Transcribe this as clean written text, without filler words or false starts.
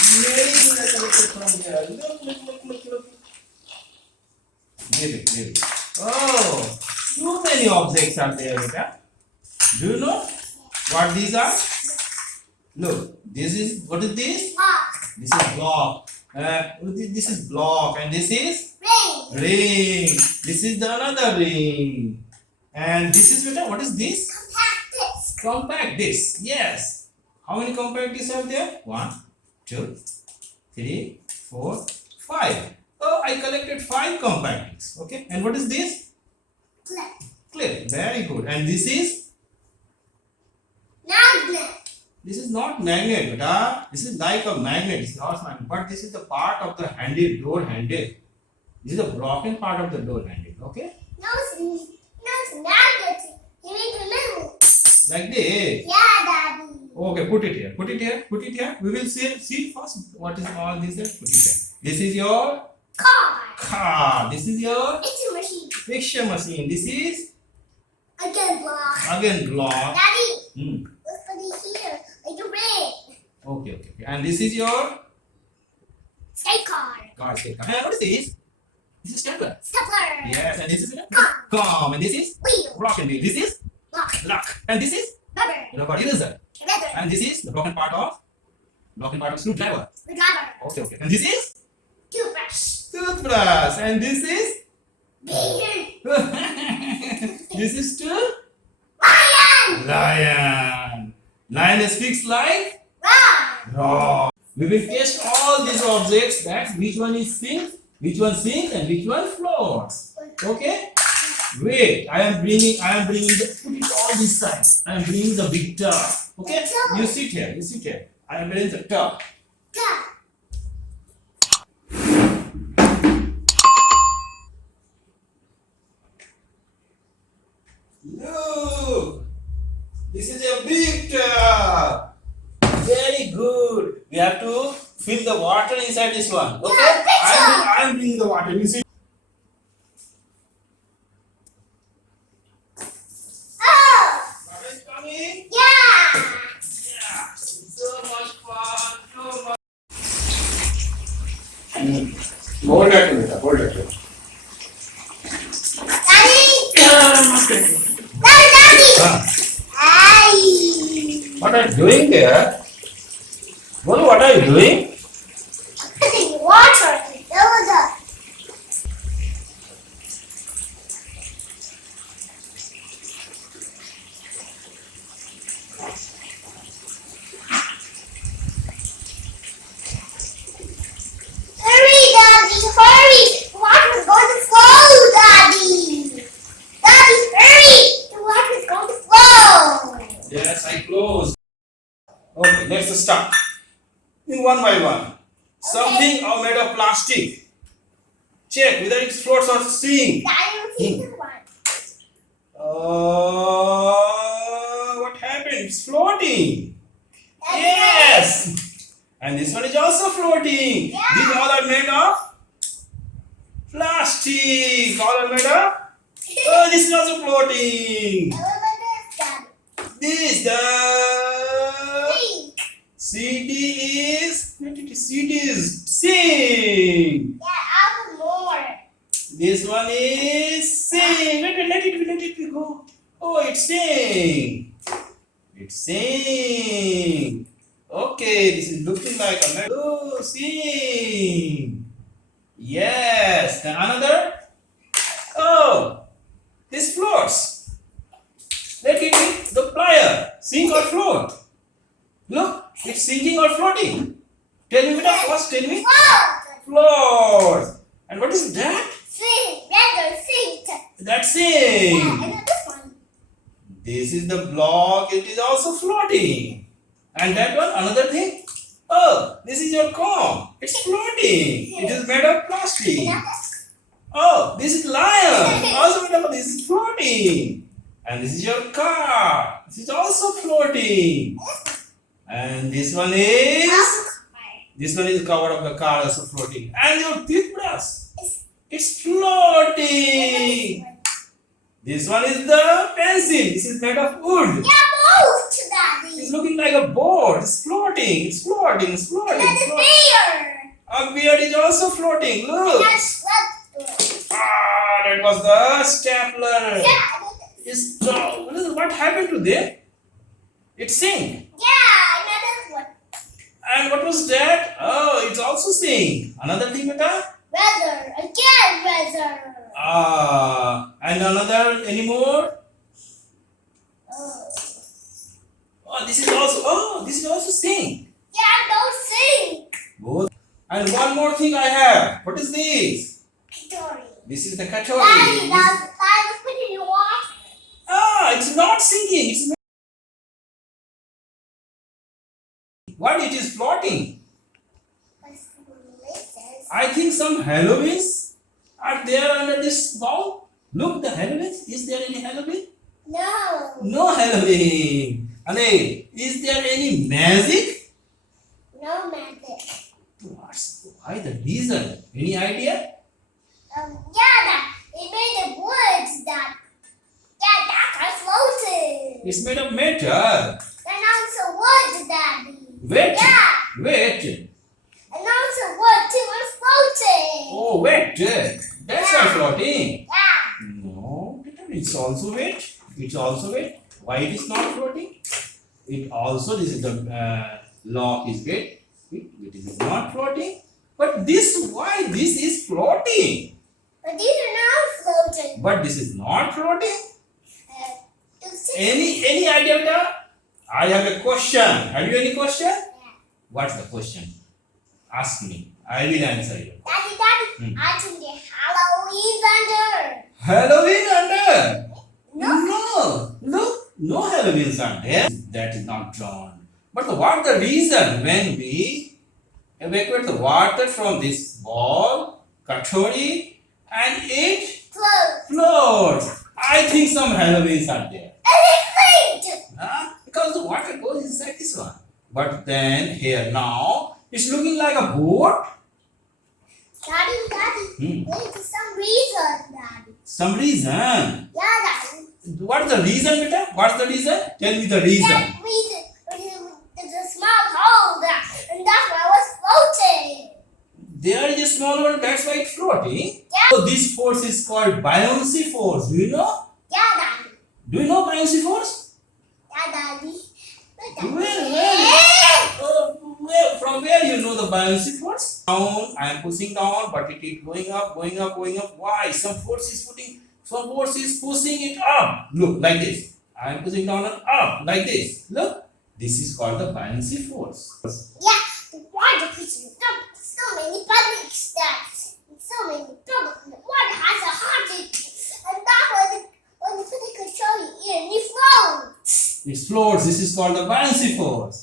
Very good. I collected from here. Look. Give it. Oh, too many objects are there, beta. Do you know what these are? Look, this is, what is this? Block. This is block. This is block, and this is Ring. ring. This is the another ring. And this is, beta, what is this? Compact disc. Compact disc. Yes. How many compact discs are there? 1, 2, 3, 4, 5. Oh, I collected 5 compact discs. Okay. And what is this? Clip. Very good. And this is? Magnet. This is not magnet, beta. This is like a magnet. It's not magnet. But this is the part of the handle, door handle. This is the broken part of the door handle. Okay. No, it's magnet. You need to move. Like this. Yeah, Daddy. Okay, put it here. We will see first what is all this there. Put it here. This is your car. This is your Picture machine. picture machine. This is Again, block. again block. Daddy, let's put it here. Like a ring. Okay. And this is your Skate car. car. And what is this? This is stapler. Stapler. Yes, and this is Comb. comb. And this is Wheel. broken wheel. This is Lock. lock. And this is Rubber. eraser. Leather. And this is the broken part of screwdriver. Screwdriver. Okay. And this is Toothbrush. toothbrush. And this is Beard. this is to Lion. Lion is fixed like Rock. rock. We will test all these objects, that which one is sink, which one sinks, and which one floats. Okay. Wait, I am bringing put it all this side. I am bringing the big tub. Okay. You sit here. I am bringing the tub. Duck. Look, this is a big tub. Very good. We have to fill the water inside this one. Okay. Yeah, picture. I am bringing the water. You see. Oh. Water is coming. Yeah. Yeah. So much fun. So much. Hold that. Daddy. Daddy. Hey. What are you doing there? Bolu, what are you doing? Putting water to build up. Hurry, Daddy, hurry! The water is going to flow, Daddy! Daddy, hurry! The water is going to flow! Yes, I closed. Okay, let's start. In one by one. Something made of plastic. Check whether it floats or sinks. Daddy, will see this one. What happened? It's floating. Daddy, Yes. And this one is also floating. Yeah. These all are made of plastic. All are made of. Oh, this is also floating. Daddy, look at this, Daddy. This the Sink. CD is sing. Yeah, I'll put more. This one is sing. Let it go. Oh, it's sing. It's sing. Okay, this is looking like a oh, sing. Yes. Then another. Oh, this floats. Let it be the plier. Sink or float. Look, it's sinking or floating. Tell me, Vita, first tell me. Float. Float. And what is that? Sink. Rather sink. That's Yeah, sink. and then this one. This is the block. It is also floating. And that one, another thing. Oh, this is your comb. It's floating. It is made of plastic. And this. Oh, this is lion. Also made of this is floating. And this is your car. This is also floating. And this one is cover of the car also floating. And your toothbrush. It's floating. This one is the pencil. This is made of wood. Yeah, most, Daddy. looking like a boat. It's floating. It's floating. It's floating. And It's the floating. bear. A beard is also floating. Look. That's what. Ah, that was the stapler. Yeah. It's what happened to them? It sank. Yeah, another one. And what was that? Oh, it's also sank. Another thing, beta? Weather. Again, weather. Ah, and another anymore? Oh. Oh, this is also sank. Yeah, don't sing. Both. And one more thing I have. What is this? Story. This is the Daddy, katori. that's put it in water. Ah, it's not sinking. It's not. What it is floating? I think some Halloweens are there under this bowl. Look, the Halloweens. Is there any Halloween? No. No Halloween. Ale, is there any magic? No magic. Why the reason? Any idea? Yeah, that it made the woods that are floating. It's made of metal. And also wood, Daddy. Wet. Yeah. Wet. And also wood too is floating. Oh, wet. That's not floating. Yeah. No, it's also wet. It's also wet. Why it is not floating? It also, this is the lock is wet. It is not floating. But why this is floating? But these are not floating. But this is not floating. To see. Any idea, beta? I have a question. Have you any question? Yeah. What's the question? Ask me. I will answer you. Daddy, I think the Halloween's under. Halloween under? No. Look, no Halloween's under. That is not drawn. But what the reason when we evacuate the water from this ball, katori, and it Float. floats? I think some Halloweens are there. And it faint. Because the water goes inside this one. But then here now, it's looking like a boat. Daddy, there's some reason, Daddy. Some reason. Yeah, Daddy. What's the reason, beta? What's the reason? Tell me the reason. That reason, there's a small hole there, and that's why I was floating. There is a small one, that's why it's floating. Yeah. So this force is called buoyancy force. Do you know? Yeah, Daddy. Do you know buoyancy force? Yeah, Daddy. From where you know the buoyancy force? Down, I am pushing down, but it is going up, going up, going up. Why? Some force is pushing it up. Look, like this. I am pushing down and up, like this. Look, this is called the buoyancy force. Yeah, the water pushes up. So many public steps. So many public. The water has a heartbeat. And that's why when you put the control in, it floats. It floats. This is called the buoyancy force.